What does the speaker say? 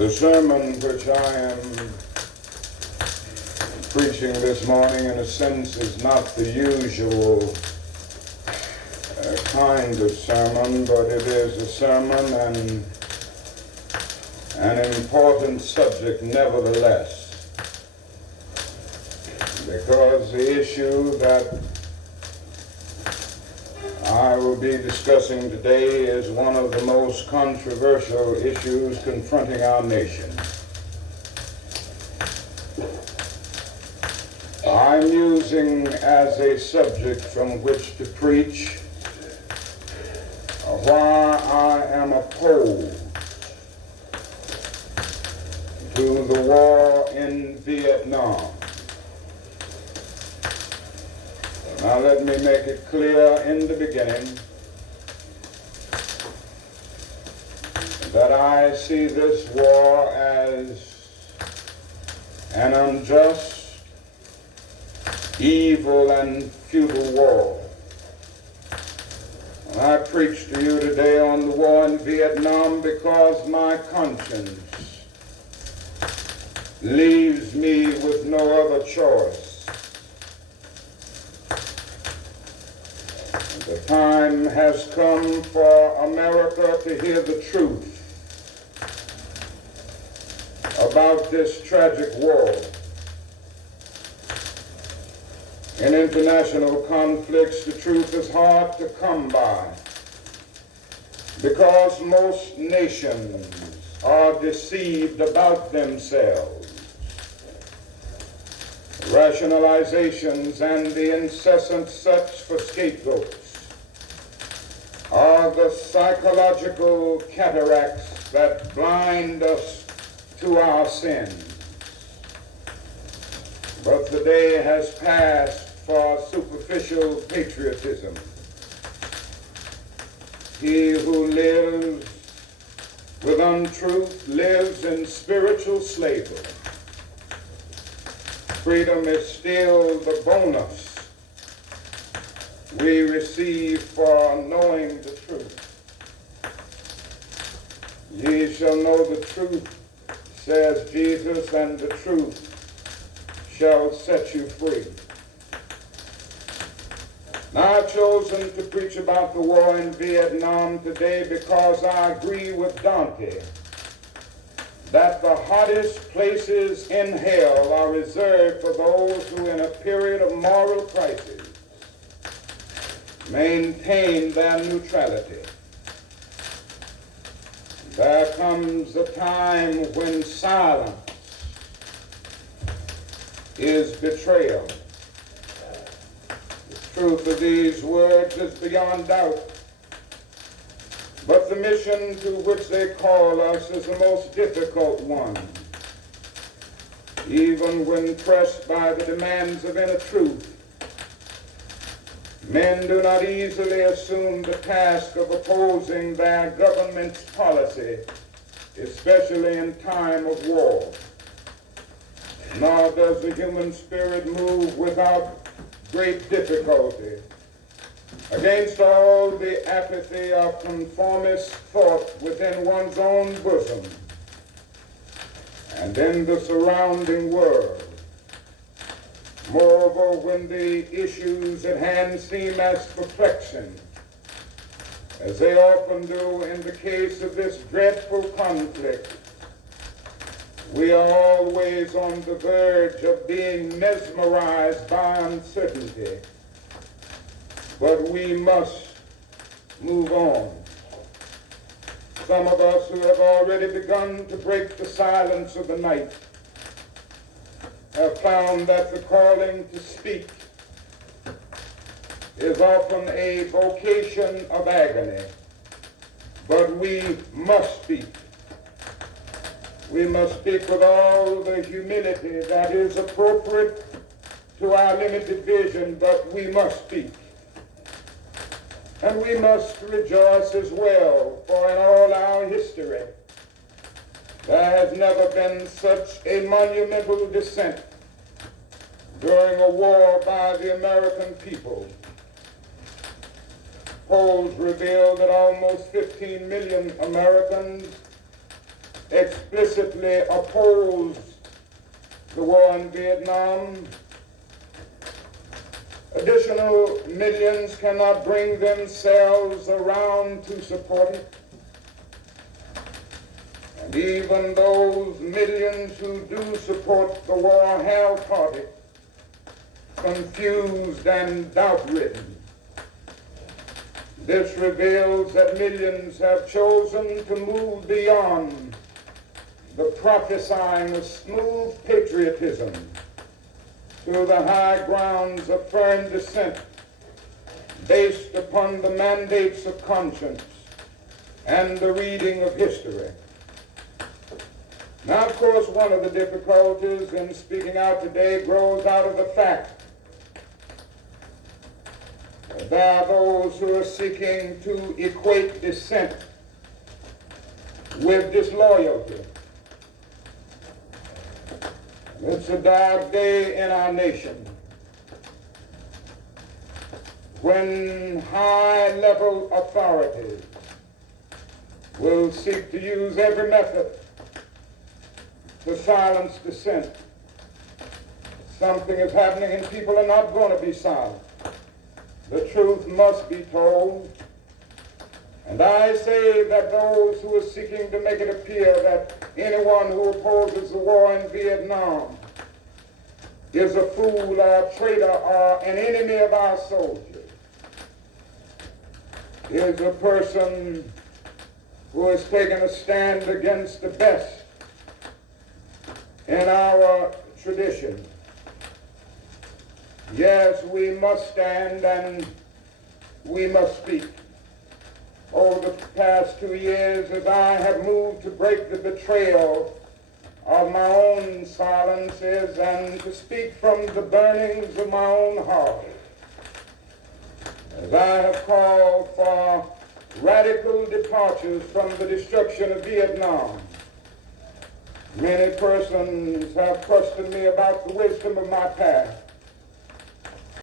The sermon which I am preaching this morning, in a sense, is not the usual kind of sermon, but it is a sermon and an important subject nevertheless, because the issue that I will be discussing today is one of the most controversial issues confronting our nation. I'm using as a subject from which to preach why I am opposed to the war in Vietnam. Now let me make it clear in the beginning that I see this war as an unjust, evil, and futile war. I preach to you today on the war in Vietnam because my conscience leaves me with no other choice. The time has come for America to hear the truth about this tragic war. In international conflicts, the truth is hard to come by because most nations are deceived about themselves. Rationalizations and the incessant search for scapegoats are the psychological cataracts that blind us to our sins. But the day has passed for superficial patriotism. He who lives with untruth lives in spiritual slavery. Freedom is still the bonus we receive for knowing the truth. Ye shall know the truth, says Jesus, and the truth shall set you free. Now, I've chosen to preach about the war in Vietnam today because I agree with Dante that the hottest places in hell are reserved for those who, in a period of moral crisis, maintain their neutrality. There comes a time when silence is betrayal. The truth of these words is beyond doubt, but the mission to which they call us is the most difficult one. Even when pressed by the demands of inner truth, men do not easily assume the task of opposing their government's policy, especially in time of war. Nor does the human spirit move without great difficulty against all the apathy of conformist thought within one's own bosom and in the surrounding world. Moreover, when the issues at hand seem as perplexing as they often do in the case of this dreadful conflict, we are always on the verge of being mesmerized by uncertainty. But we must move on. Some of us who have already begun to break the silence of the night have found that the calling to speak is often a vocation of agony. But we must speak. We must speak with all the humility that is appropriate to our limited vision, but we must speak. And we must rejoice as well, for in all our history, there has never been such a monumental dissent during a war by the American people. Polls reveal that almost 15 million Americans explicitly oppose the war in Vietnam, additional millions cannot bring themselves around to support it. And even those millions who do support the war have caught it confused and doubt-ridden. This reveals that millions have chosen to move beyond the prophesying of smooth patriotism to the high grounds of firm dissent based upon the mandates of conscience and the reading of history. Now, of course, one of the difficulties in speaking out today grows out of the fact that there are those who are seeking to equate dissent with disloyalty. It's a dark day in our nation when high-level authorities will seek to use every method to silence dissent. Something is happening and people are not going to be silent. The truth must be told. And I say that those who are seeking to make it appear that anyone who opposes the war in Vietnam is a fool or a traitor or an enemy of our soldiers is a person who has taken a stand against the best in our tradition. Yes, we must stand and we must speak. Over the past 2 years, as I have moved to break the betrayal of my own silences and to speak from the burnings of my own heart, as I have called for radical departures from the destruction of Vietnam, many persons have questioned me about the wisdom of my path.